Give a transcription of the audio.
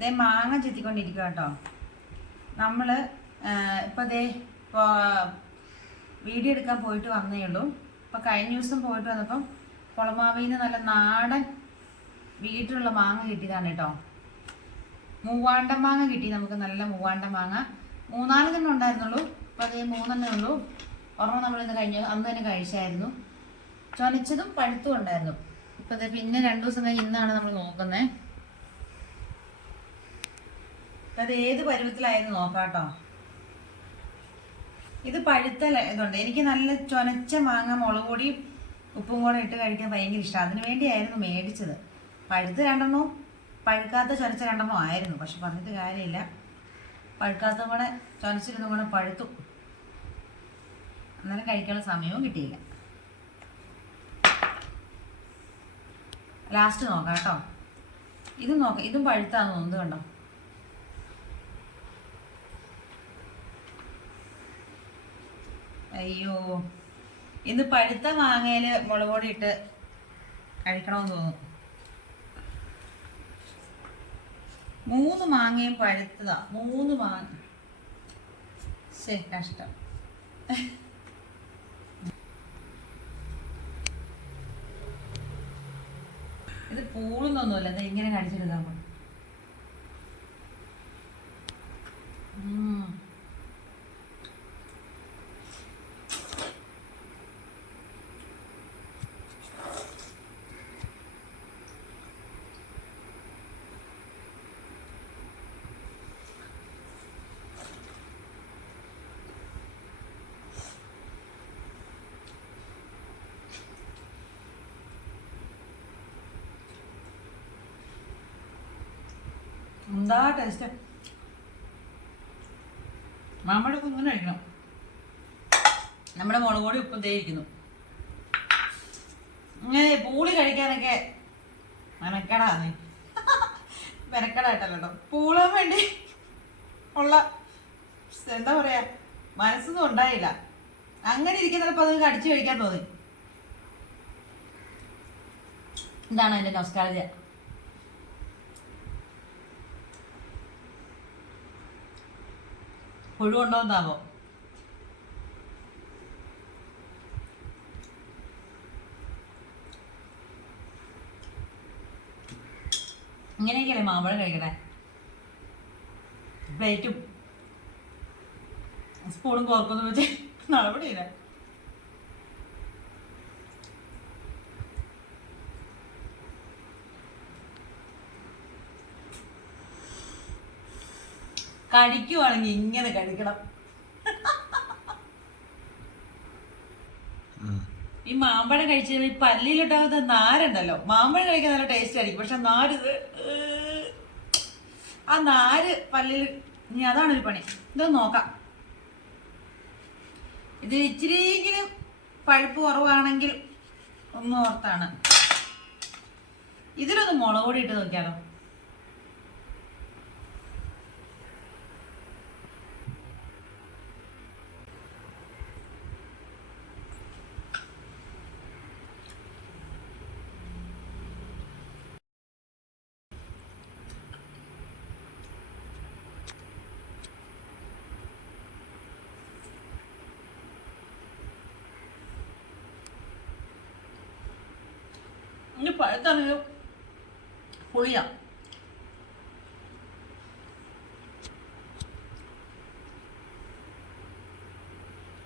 ദേ മാങ്ങ ചെത്തിക്കൊണ്ടിരിക്കുക കേട്ടോ നമ്മൾ ഇപ്പോൾ ദേ ഇപ്പോൾ വീഡിയോ എടുക്കാൻ പോയിട്ട് വന്നേ ഉള്ളൂ. ഇപ്പോൾ കഴിഞ്ഞ ദിവസം പോയിട്ട് വന്നപ്പം കുളമാവിയിൽ നല്ല നാടൻ വീട്ടിലുള്ള മാങ്ങ കിട്ടിയതാണ് കേട്ടോ. മൂവാണ്ട മാങ്ങ കിട്ടി. നമുക്ക് നല്ല മൂവാണ്ട മാങ്ങ. മൂന്നാലെണ്ണം ഉണ്ടായിരുന്നുള്ളൂ. അപ്പോൾ അതേ മൂന്നെണ്ണേ ഉള്ളൂ. ഒരെണ്ണം നമ്മളിന്ന് കഴിഞ്ഞ അന്ന് തന്നെ കഴിച്ചായിരുന്നു. ചൊനച്ചതും പഴുത്തും ഉണ്ടായിരുന്നു. ഇപ്പം പിന്നെ രണ്ടു ദിവസം കഴിഞ്ഞ് ഇന്നാണ് നമ്മൾ നോക്കുന്നത് അപ്പൊ അത് ഏത് പരുവത്തിലായിരുന്നു നോക്കാട്ടോ. ഇത് പഴുത്ത ഇതുണ്ട്. എനിക്ക് നല്ല ചൊനച്ച മാങ്ങ മുളക് പൊടി ഉപ്പും കൂടെ ഇട്ട് കഴിക്കാൻ ഭയങ്കര ഇഷ്ടം. അതിനു വേണ്ടിയായിരുന്നു മേടിച്ചത്. പഴുത്ത് രണ്ടെണ്ണവും പഴുക്കാത്ത ചൊനച്ച രണ്ടെണ്ണോ ആയിരുന്നു. പക്ഷെ പറഞ്ഞിട്ട് കാര്യമില്ല. പഴുക്കാത്ത കൂടെ ചൊനച്ചിരുന്നും കൂടെ പഴുത്തു. അന്നേരം കഴിക്കാനുള്ള സമയവും കിട്ടിയില്ല. ലാസ്റ്റ് നോക്കാം കേട്ടോ. ഇതും നോക്കാം ഇതും പഴുത്താന്ന് തോന്നുന്നു കണ്ടോ. അയ്യോ. ഇന്ന് പഴുത്ത മാങ്ങയിൽ മുളക് പൊടി ഇട്ട് കഴിക്കണമെന്ന് തോന്നുന്നു. മൂന്ന് മാങ്ങയും പഴുത്തതാ. മൂന്ന് മാങ്ങ. ശരി കഷ്ടം. ഇത് പൂളുന്നൊന്നുമല്ല ഇത് ഇങ്ങനെ കടിച്ചെടുക്കാൻ പറ്റും എന്താ ടേസ്റ്റ് മാമ്പഴ കുങ്ങനെ കഴിക്കണം. നമ്മുടെ മുളക് പൊടി ഉപ്പും തേയിരിക്കുന്നു ഇങ്ങനെ പൂളി കഴിക്കാനൊക്കെ മെനക്കടാ നീ. മെനക്കടായിട്ടല്ലോ പൂളാൻ വേണ്ടി ഉള്ള എന്താ പറയാ മനസ്സൊന്നും ഉണ്ടായില്ല. അങ്ങനെ ഇരിക്കുന്നപ്പോ അത് കടിച്ചു കഴിക്കാൻ തോന്നി. എന്താണ് എന്റെ നൊസ്റ്റാളജി പുഴുണ്ടോന്നാവോ ഇങ്ങനെയൊക്കെയല്ലേ മാമ്പഴം കഴിക്കണേ? പ്ലേറ്റും സ്പൂണും കോർക്കൊന്നും വെച്ച് നടപടിയില്ല. കഴിക്കുവാണെങ്കിൽ ഇങ്ങനെ കടിക്കണം. ഈ മാമ്പഴം കഴിച്ചാൽ ഈ പല്ലിയിലിട്ടാകുന്ന നാരുണ്ടല്ലോ. മാമ്പഴം കഴിക്കാൻ നല്ല ടേസ്റ്റ് ആയിരിക്കും. പക്ഷെ നാര് ഇത് ആ നാര് പല്ലിൽ ഇനി അതാണ് ഒരു പണി. ഇതൊന്ന് നോക്കാം. ഇത് ഇച്ചിരിയെങ്കിലും പഴുപ്പ് കുറവാണെങ്കിൽ ഒന്ന് ഓർത്താണ്. ഇതിലൊന്ന് മുളക് പൊടി ഇട്ട് നോക്കിയാലോ? ഇനി പഴുത്താണെങ്കിലും പുളിയാ